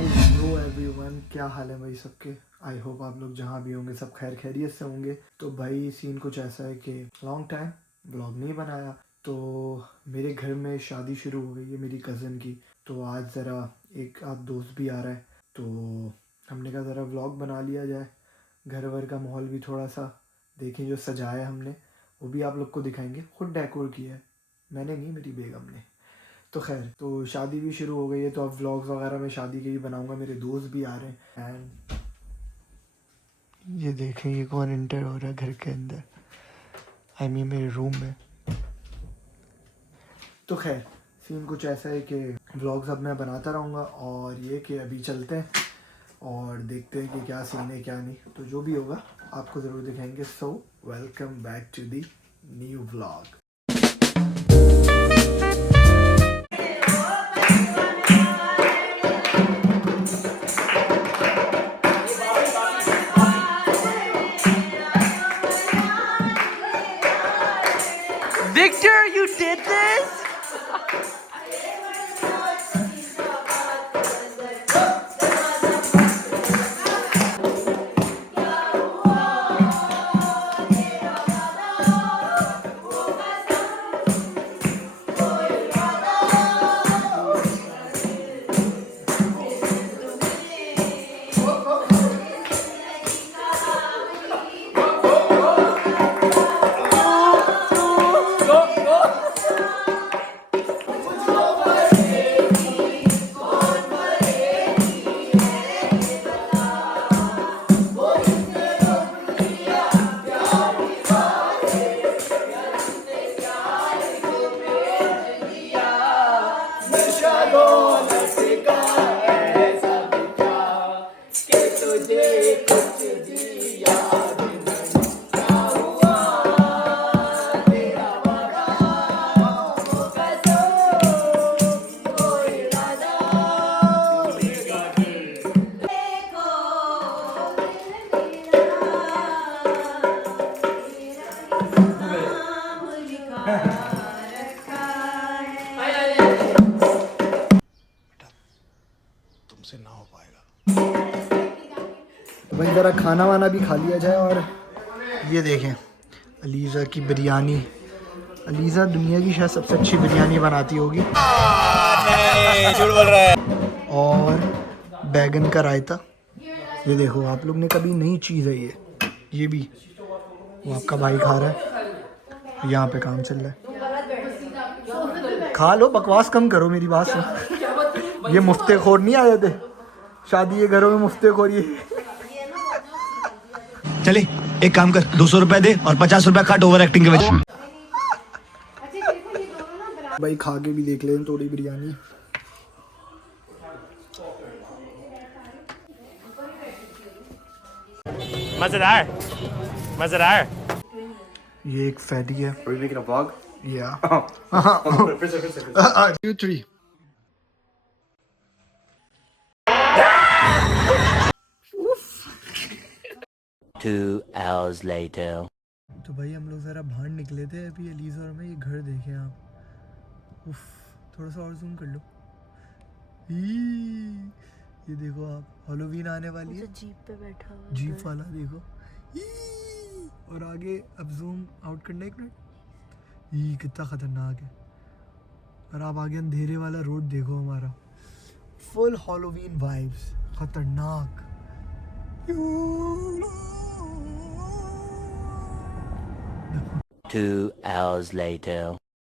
Hello everyone, क्या हाल है भाई सबके। आई होप आप लोग जहाँ भी होंगे सब खैर खैरियत से होंगे। तो भाई सीन कुछ ऐसा है कि लॉन्ग टाइम व्लॉग नहीं बनाया, तो मेरे घर में शादी शुरू हो गई है मेरी कज़न की। तो आज ज़रा एक आध दोस्त भी आ रहा है, तो हमने कहा ज़रा व्लॉग बना लिया जाए। घर वर का माहौल भी थोड़ा सा देखें, जो सजाया हमने वो भी आप लोग को दिखाएंगे। खुद डेकोर किया है मैंने, नहीं मेरी बेगम ने। तो खैर, तो शादी भी शुरू हो गई है, तो अब व्लॉग्स वगैरह मैं शादी के ही बनाऊंगा। मेरे दोस्त भी आ रहे हैं। एंड ये देखें, ये कौन एंटर हो रहा है घर के अंदर, आई मीन मेरे रूम में। तो खैर, सीन कुछ ऐसा है कि व्लॉग्स अब मैं बनाता रहूँगा, और ये कि अभी चलते हैं और देखते हैं कि क्या सीन है क्या नहीं। तो जो भी होगा आपको ज़रूर दिखाएंगे। So welcome back to the new vlog. Victor, you did this? तुमसे ना हो पाएगा। तो भाई ज़रा खाना वाना भी खा लिया जाए। और ये देखें, अलीज़ा की बिरयानी। अलीज़ा दुनिया की शायद सबसे अच्छी बिरयानी बनाती होगी। झूठ बोल रहा है। और बैगन का रायता। ये देखो, आप लोग ने कभी नई चीज़ है ये भी। वो आपका भाई खा रहा है, यहाँ पे काम चल रहा है। खा लो, बकवास कम करो, मेरी बात सुन। ये मुफ्तेखोर नहीं आए थे शादी के घरों में, मुफ्तेखोर। चले एक काम कर, 200 रुपए दे और 50 रुपए काट ओवर एक्टिंग के वजह। भाई खा के भी देख लें थोड़ी बिरयानी। मजेदार, मजेदार। ये एक फैटी है। Are we making a vlog? या For a second. 2 3 2 hours later. तो भाई हम लोग ज़रा बाहर निकले थे अभी अलीज़ा और मैं। ये घर देखें आप। उफ, थोड़ा सा और जूम कर लो। ये देखो आप, हैलोवीन आने वाली है। जीप पे बैठा हुआ जीप वाला देखो। और आगे अब जूम आउट करना, एक मिनट। ये कितना ख़तरनाक है। और आप आगे अंधेरे वाला रोड देखो हमारा, फुल हैलोवीन वाइब्स, ख़तरनाक। 2 hours later.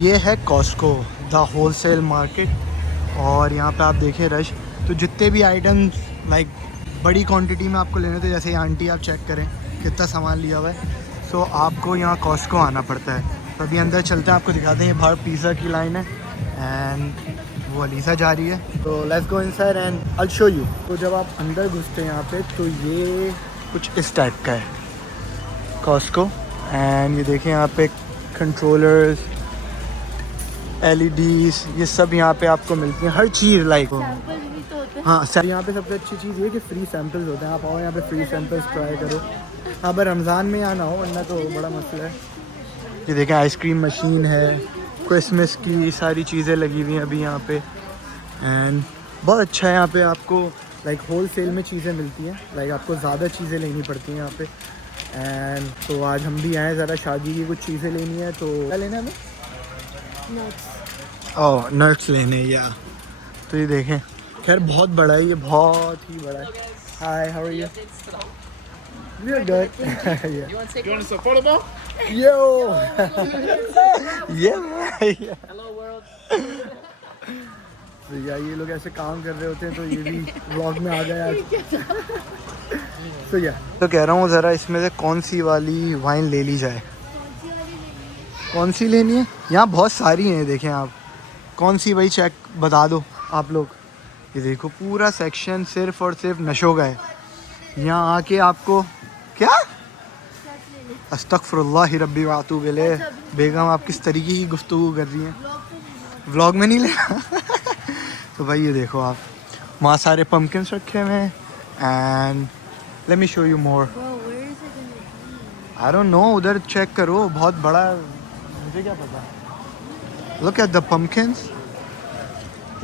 ये है कॉस्को, द होलसेल मार्केट। और यहाँ पे आप देखें रश। तो जितने भी आइटम्स लाइक बड़ी क्वांटिटी में आपको लेने थे, जैसे ये आंटी आप चेक करें कितना सामान लिया हुआ है। सो आपको यहाँ कॉस्को आना पड़ता है। तो अभी अंदर चलते हैं, आपको दिखाते हैं। ये बाहर पिज़्ज़ा की लाइन है एंड वो अलीसा जा रही है। तो let's go inside and I will show you. तो जब आप अंदर घुसते हैं यहाँ पे, तो ये कुछ इस टाइप का है कॉस्को। एंड ये देखें यहाँ पे कंट्रोलर्स, LEDs, ये सब यहाँ पे आपको मिलती हैं, हर चीज़ लाइक। हाँ सर, यहाँ पे सबसे अच्छी चीज़ ये कि फ्री सैम्पल्स होते हैं। आप आओ यहाँ पे फ्री सैम्पल्स ट्राई करो। हाँ, पर रमज़ान में आना हो, वरना तो बड़ा मसला है। ये देखें, आइसक्रीम मशीन है, क्रिसमस की सारी चीज़ें लगी हुई हैं अभी यहाँ पे। एंड बहुत अच्छा है यहाँ पे, आपको लाइक होल सेल में चीज़ें मिलती हैं, लाइक आपको ज़्यादा चीज़ें लेनी पड़ती हैं यहाँ पे। एंड तो आज हम भी आए ज़रा शादी की कुछ चीज़ें लेनी है। तो क्या लेना है हमें? ओह नट्स लेने या। तो ये देखें, खैर बहुत बड़ा है ये, बहुत ही बड़ा है। Hi, how are you? We are good. You want to support a ball? Yo ये हेलो वर्ल्ड। तो यार ये लोग ऐसे काम कर रहे होते हैं, तो ये भी व्लॉग में आ गए आज। तो यार तो कह रहा हूँ ज़रा इसमें से कौन सी वाली वाइन ले ली जाए। कौन सी लेनी है? यहाँ बहुत सारी हैं, देखें आप कौन सी भाई चेक बता दो आप लोग। ये देखो पूरा सेक्शन सिर्फ और सिर्फ नशों का है। यहाँ आके आपको क्या अस्तगफिरुल्लाह रब्बी व अतूबु इलैह। बेगम आप किस तरीके की गुफ्तगू कर रही हैं? व्लॉग में नहीं लेना। तो भाई ये देखो आप, वहाँ सारे पम्पकिन्स रखे हुए हैं। And let me show you more. I don't know, उधर चेक करो, बहुत बड़ा, मुझे क्या पता। Look at the pumpkins,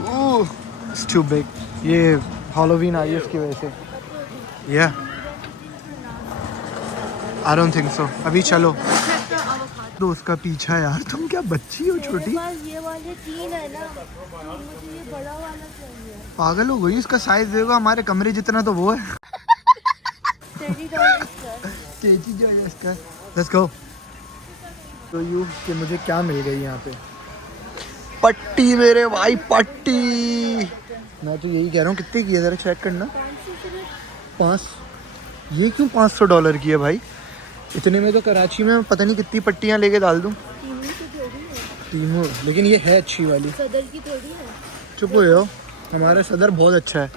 oh it's too big. ये हैलोवीन आई है इसकी वजह से। या आई डोंट थिंक सो। अभी चलो तो उसका पीछा यार, तुम क्या बच्ची हो छोटी? ये वाले 3 है ना, मुझे ये बड़ा वाला चाहिए। पागल हो गई, इसका साइज देखो हमारे कमरे जितना तो वो है। तेजी जो है इसका। Let's go. तो यू कि मुझे क्या मिल गई यहाँ पे? पट्टी मेरे भाई, पट्टी। मैं तो यही कह रहा हूँ, कितने की है ज़रा चेक करना। 5। ये क्यों $500 की है भाई? इतने में तो कराची में पता नहीं कितनी पट्टियाँ लेके डाल दूँ। तीनों, लेकिन ये है अच्छी वाली। सदर की थोड़ी है। चुप हो जाओ, हमारा सदर बहुत अच्छा है।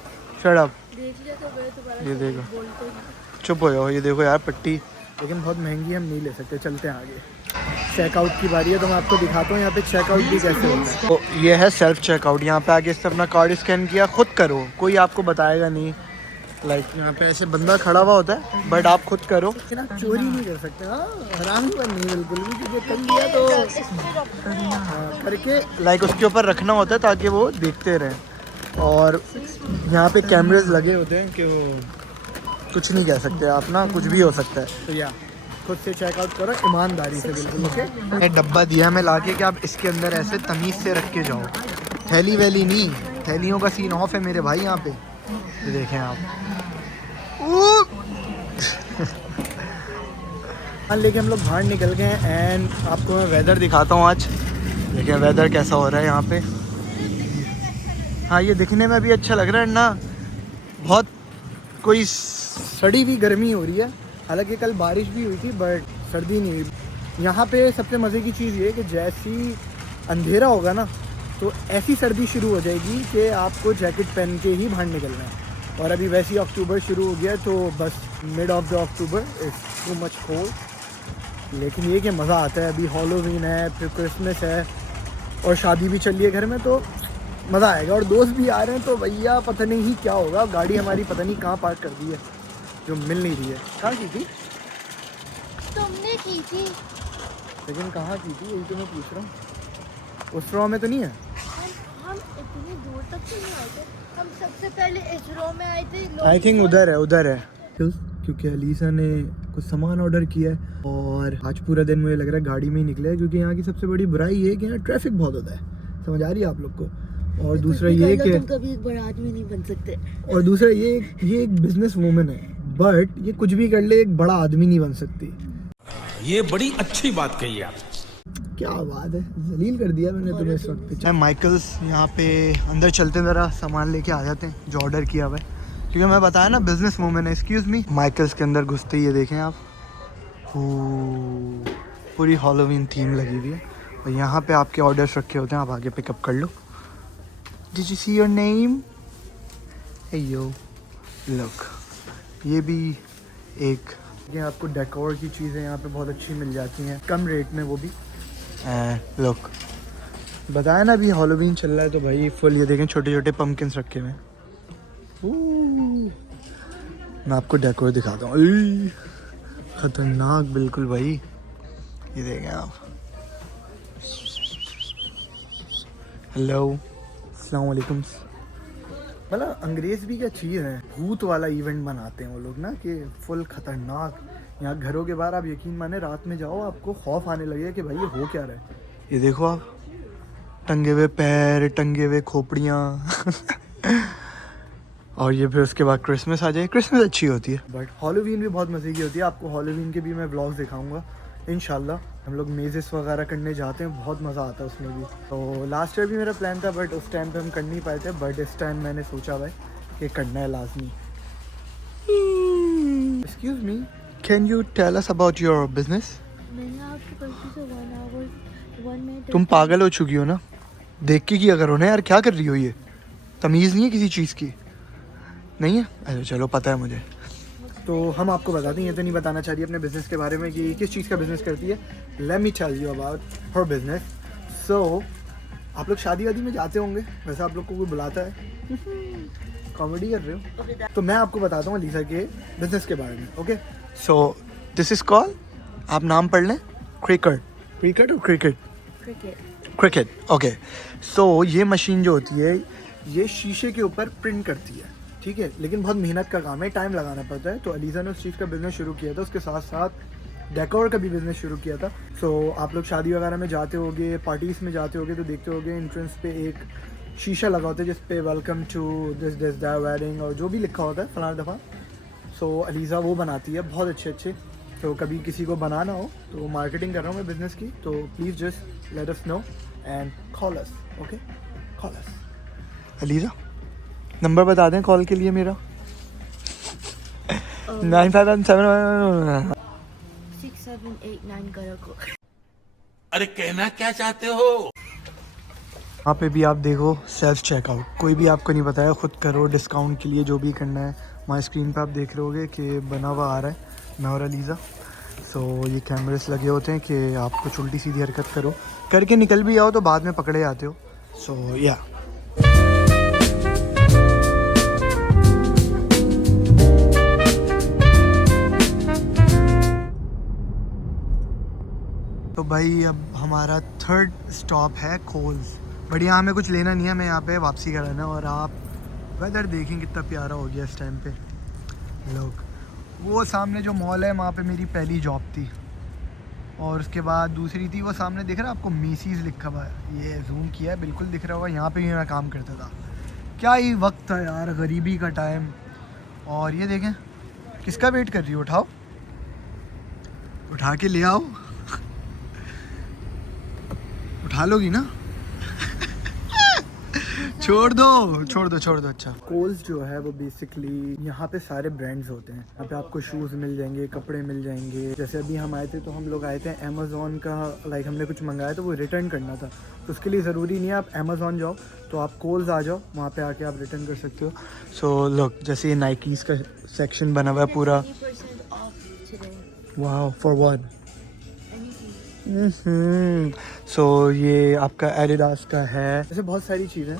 Shut up. देख लिया तो मैं दोबारा ये देखो, बोलते हैं। चुप हो जाओ। ये देखो यार पट्टी, लेकिन बहुत महंगी, हम नहीं ले सकते। चलते हैं आगे। चेकआउट की बारी है, तो मैं आपको दिखाता हूँ यहाँ पे चेकआउट भी कैसे होता है। तो ये है सेल्फ चेकआउट। यहाँ पे आगे से अपना कार्ड स्कैन किया, खुद करो, कोई आपको बताएगा नहीं। लाइक यहाँ पे ऐसे बंदा खड़ा हुआ होता है, बट आप खुद करो। लेकिन आप चोरी नहीं कर सकते। हाँ, हराम नहीं बिल्कुल भी, क्योंकि कर लिया तो हाँ, करके लाइक उसके ऊपर रखना होता है ताकि वो देखते रहें। और यहाँ पे कैमरेज लगे होते हैं कि वो कुछ नहीं कह सकते आप ना, कुछ भी हो सकता है। तो या खुद से चेकआउट करो ईमानदारी से बिल्कुल। ओके, ये डब्बा दिया हमें लाके कि आप इसके अंदर ऐसे तमीज़ से रख के जाओ। थैली वैली नहीं, थैलियों का सीन ऑफ है मेरे भाई यहाँ पे। ये देखें आप। लेके हम लोग बाहर निकल गए हैं। एंड आपको मैं वेदर दिखाता हूँ आज। देखिए वेदर कैसा हो रहा है यहाँ पे। हाँ, ये दिखने में भी अच्छा लग रहा है ना, बहुत कोई सड़ी हुई गर्मी हो रही है। हालांकि कल बारिश भी हुई थी, बट सर्दी नहीं हुई। यहाँ पे सबसे मज़े की चीज़ ये है कि जैसी अंधेरा होगा ना, तो ऐसी सर्दी शुरू हो जाएगी कि आपको जैकेट पहन के ही बाहर निकलना है। और अभी वैसे ही अक्टूबर शुरू हो गया, तो बस mid of the October is too much cold. लेकिन ये कि मज़ा आता है। अभी हैलोवीन है, फिर क्रिसमस है, और शादी भी चल रही है घर में, तो मज़ा आएगा। और दोस्त भी आ रहे हैं, तो भैया पता नहीं ही क्या होगा। गाड़ी हमारी पता नहीं कहाँ पार्क कर दी है, जो मिल नहीं रही है। कहाँ की थी? तुमने की थी। लेकिन कहाँ की थी, यही तो मैं पूछ रहा हूँ। उस रो में तो नहीं है? हम इतनी दूर तक तो नहीं आए थे। हम सबसे पहले इस रो में आए थे। आई थिंक उधर है, उधर है। क्योंकि अलीसा ने कुछ सामान ऑर्डर किया है, और आज पूरा दिन मुझे लग रहा है गाड़ी में ही निकला है, क्योंकि यहाँ की सबसे बड़ी बुराई ये है कि यहाँ ट्रैफिक बहुत होता है। समझ आ रही है आप लोग को? और दूसरा ये कि तुम कभी एक बड़ा आदमी नहीं बन सकते। और दूसरा ये एक बिजनेस वूमन है, बट ये कुछ भी कर ले, एक बड़ा आदमी नहीं बन सकती। ये बड़ी अच्छी बात कही आप। क्या बात है, जलील कर दिया मैंने तुम्हें इस वक्त। माइकल्स यहाँ पे अंदर चलते ज़रा सामान लेके आ जाते हैं जो ऑर्डर किया हुआ है, क्योंकि मैं बताया ना बिजनेस वूमन है। Excuse me. माइकल्स के अंदर घुसते ही ये देखें आप, पूरी हैलोवीन थीम लगी हुई है। और यहाँ पे आपके ऑर्डर्स रखे होते हैं, आप आगे पिकअप कर लो। Did you see your name? Yo look, ये भी एक, ये आपको डेकोर की चीज़ें यहाँ पे बहुत अच्छी मिल जाती हैं, कम रेट में वो भी। लुक, बताया ना अभी हैलोवीन चल रहा है, तो भाई फुल ये देखें छोटे छोटे पम्पकिन्स रखे हुए हैं। मैं आपको डेकोर दिखाता हूँ। खतरनाक बिल्कुल भाई, ये देखें आप। हेलो, अस्सलाम वालेकुम। मतलब अंग्रेज भी क्या चीज़ है, भूत वाला इवेंट बनाते हैं वो लोग ना, कि फुल खतरनाक। यहाँ घरों के बाहर आप यकीन माने रात में जाओ आपको खौफ आने लगेगा कि भाई ये हो क्या रहा है। ये देखो आप, टंगे हुए पैर, टंगे हुए खोपड़ियाँ और ये फिर उसके बाद क्रिसमस आ जाए। क्रिसमस अच्छी होती है बट हॉलोवीन भी बहुत मज़े की होती है। आपको हॉलोवीन के भी मैं व्लॉग्स दिखाऊंगा इंशाल्लाह। हम लोग मेज़ेस वगैरह करने जाते हैं, बहुत मज़ा आता है उसमें भी। तो लास्ट ईयर भी मेरा प्लान था बट उस टाइम पे हम कर नहीं पाए थे, बट इस टाइम मैंने सोचा भाई कि करना है लाजमी। Excuse me, can you tell us about your business? मैंने आपकी गलती से 1 आवर 1 मिनट। तुम पागल हो चुकी हो ना, देख के किया करो ना यार, क्या कर रही हो? ये तमीज़ नहीं है किसी चीज़ की, नहीं है? अरे चलो पता है मुझे। तो हम आपको बताते हैं, ये तो नहीं बताना चाह रही अपने बिज़नेस के बारे में कि किस चीज़ का बिज़नेस करती है। Let me tell you about her business. So आप लोग शादी वादी में जाते होंगे, वैसे आप लोग को कोई बुलाता है कॉमेडी कर रहे हो, तो मैं आपको बताता हूँ अलीसा के बिज़नेस के बारे में। Okay, so this is call, आप नाम पढ़ लें, क्रिकेट। क्रिकेट और क्रिकेट क्रिकेट ओके। सो ये मशीन जो होती है ये शीशे के ऊपर प्रिंट करती है, ठीक है, लेकिन बहुत मेहनत का काम है, टाइम लगाना पड़ता है। तो अलीसा ने उस चीज़ का बिज़नेस शुरू किया था, उसके साथ साथ डेकोर का भी बिज़नेस शुरू किया था। सो आप लोग शादी वगैरह में जाते होगे, पार्टीज़ में जाते होगे, तो देखते होगे एंट्रेंस पे एक शीशा लगा होता है जिस पे welcome to this that wedding और जो भी लिखा होता है फलाना दफ़ा। सो अलीसा वो बनाती है बहुत अच्छे अच्छे। तो कभी किसी को बनाना हो तो मार्केटिंग कर रहा हूँ मैं बिज़नेस की, तो please just let us know and call us. Okay, call us. अलीसा नंबर बता दें कॉल के लिए मेरा 9517 6789 करो। अरे कहना क्या चाहते हो? वहाँ पे भी आप देखो सेल्फ चेकआउट, कोई भी आपको नहीं बताया, खुद करो डिस्काउंट के लिए जो भी करना है। हमारे स्क्रीन पे आप देख रहे होगे कि बना हुआ आ रहा है मैं और अलीसा। सो ये कैमरेस लगे होते हैं कि आप कुछ उल्टी सीधी हरकत करो, करके निकल भी आओ तो बाद में पकड़े जाते हो। सो या तो भाई अब हमारा थर्ड स्टॉप है कोल्स, बट यहाँ हमें कुछ लेना नहीं है, हमें यहाँ पे वापसी कराना है। और आप वेदर देखें कितना प्यारा हो गया इस टाइम पे। लोग वो सामने जो मॉल है वहाँ पे मेरी पहली जॉब थी, और उसके बाद दूसरी थी वो सामने दिख रहा है आपको मीसीज़ लिखा हुआ है, ये जूम किया है बिल्कुल दिख रहा होगा, यहाँ पे भी मैं काम करता था। क्या ही वक्त था यार, गरीबी का टाइम। और ये देखें, किसका वेट कर रही हो? उठाओ, उठा के ले आओ। उठा लोगी ना? छोड़ दो। अच्छा, कोल्स जो है वो बेसिकली यहाँ पे सारे ब्रांड्स होते हैं। यहाँ पे आपको शूज़ मिल जाएंगे, कपड़े मिल जाएंगे। जैसे अभी हम आए थे तो हम लोग आए थे अमेज़ॉन का, लाइक हमने कुछ मंगाया तो वो रिटर्न करना था, तो उसके लिए ज़रूरी नहीं है आप अमेज़ॉन जाओ, तो आप कोल्स आ जाओ, वहाँ पे आके आप रिटर्न कर सकते हो। सो लुक, जैसे ये नाइकीज़ का सेक्शन बना हुआ है पूरा। 30% off today. Wow, for what? Anything. सो ये आपका एडिडास का है, ऐसे बहुत सारी चीज़ें।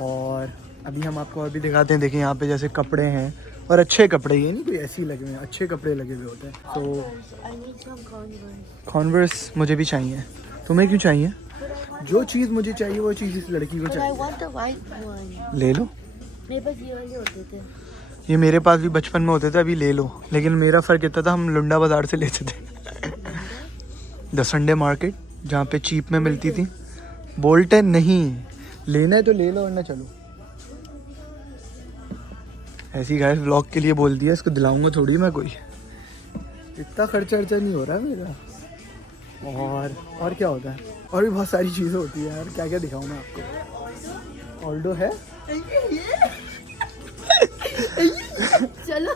और अभी हम आपको और भी दिखाते हैं। देखिए यहाँ पे जैसे कपड़े हैं, और अच्छे कपड़े, ये नहीं कोई ऐसे ही लगे हुए हैं, अच्छे कपड़े लगे हुए होते हैं। तो I need some Converse. Converse मुझे भी चाहिए। तुम्हें क्यों चाहिए? जो चीज़ मुझे चाहिए वो चीज़ इस लड़की को But I चाहिए। want the white one. ले लो, मेरे पास ये वाले होते थे। ये मेरे पास भी बचपन में होते थे, अभी ले लो। लेकिन मेरा फ़र्क इतना था, हम लुंडा बाज़ार से लेते थे द संडे मार्केट, जहाँ पे चीप में मिलती थी। बोल्टन नहीं, लेना है तो ले लो वरना चलो। ऐसी गाइस व्लॉग के लिए बोल दिया, इसको दिलाऊंगा थोड़ी मैं कोई, इतना खर्चा नहीं हो रहा है मेरा। और क्या होता है, और भी बहुत सारी चीज़ें होती है यार, क्या क्या दिखाऊं मैं आपको। ऑल्डो है चलो।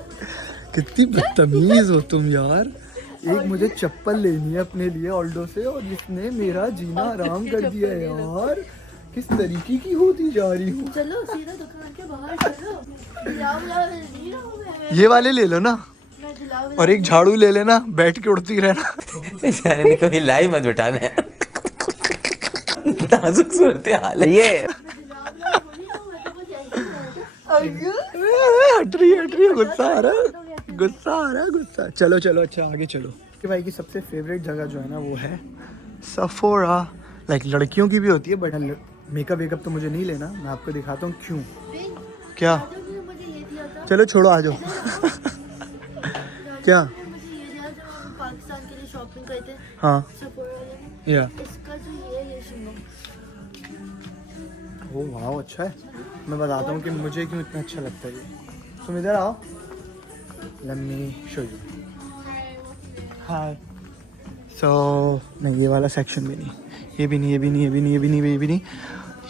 कितनी बदतमीज हो तुम यार। एक मुझे चप्पल लेनी है अपने लिए ऑल्डो से, और जिसने मेरा जीना आराम कर दिया है यार। किस तरीके की होती जा रही हूँ। चलो सीधा दुकान के बाहर चलो। दिलाओ नहीं मैं ये वाले ले लो ना, दिलाओ। और एक झाड़ू ले लेना, बैठ के उड़ती रहना। बेचारे को हिलाई मत बिठाना है नाजुक सूरत हाल है ये। हट रही, गुस्सा आ रहा। चलो अच्छा आगे चलो। कि भाई की सबसे फेवरेट जगह जो है ना वो है सफोरा। लाइक लड़कियों की भी होती है, बट मेकअप वेकअप तो मुझे नहीं लेना। मैं आपको दिखाता हूँ क्यों। क्या? राजू ने मुझे ये दिया था। चलो छोड़ो, आ जाओ। क्या? राजू ने मुझे ये दिया जब हम पाकिस्तान के लिए शॉपिंग गए थे हाँ सफर वाले ने। या इसका जो ये सुनो। ओ वाह, अच्छा है। मैं बताता हूँ कि मुझे क्यों इतना अच्छा लगता है ये। तुम इधर आओ, लेट मी शो यू। हाय। सो नहीं, ये वाला सेक्शन भी नहीं, ये भी नहीं, ये भी नहीं, ये भी नहीं, ये भी नहीं, ये भी नहीं।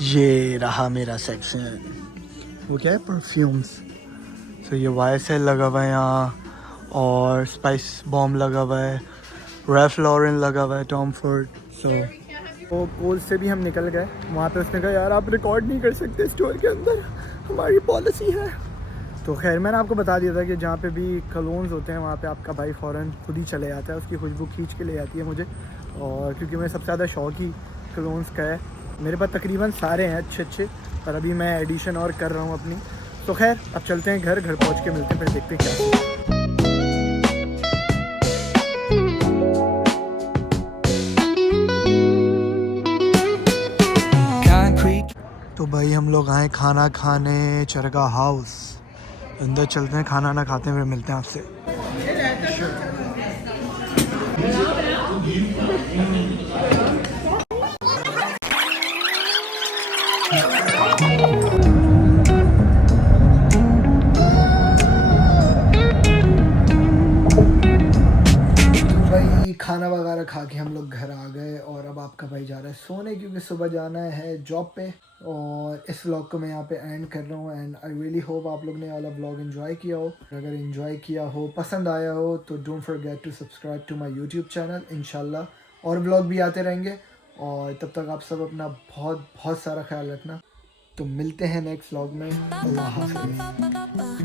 ये रहा मेरा सेक्शन। वो क्या है? परफ्यूम्स। सो ये YSL लगा हुआ है यहाँ, और स्पाइस बॉम्ब लगा हुआ है, रैल्फ लॉरेन लगा हुआ है, टॉम फोर्ड। सो वो कोल से भी हम निकल गए। वहाँ पे उसने कहा यार आप रिकॉर्ड नहीं कर सकते स्टोर के अंदर, हमारी पॉलिसी है। तो खैर मैंने आपको बता दिया था कि जहाँ पे भी कलोन्स होते हैं वहाँ पे आपका भाई फ़ौरन खुद ही चले जाता है, उसकी खुशबू खींच के ले जाती है मुझे। और क्योंकि मैं सबसे ज़्यादा शौक ही कलोन्स का है, मेरे पास तकरीबन सारे हैं अच्छे अच्छे, पर अभी मैं एडिशन और कर रहा हूँ अपनी। तो खैर अब चलते हैं घर पहुँच के मिलते हैं, फिर देखते हैं क्या। तो भाई हम लोग आए खाना खाने चरगा हाउस, अंदर चलते हैं, खाना ना खाते हैं, फिर मिलते हैं आपसे। भाई खाना वगैरह खा के हम लोग घर आ गए, और अब आपका भाई जा रहा है सोने, क्योंकि सुबह जाना है जॉब पे। और इस व्लॉग को मैं यहाँ पे एंड कर रहा हूँ, एंड आई रियली होप आप लोग ने वाला व्लॉग एंजॉय किया हो। अगर एंजॉय किया हो, पसंद आया हो, तो don't forget to subscribe to my YouTube channel. इंशाल्लाह और व्लॉग भी आते रहेंगे, और तब तक आप सब अपना बहुत बहुत सारा ख्याल रखना। तो मिलते हैं नेक्स्ट व्लॉग में। अल्लाह हाफ़िज़।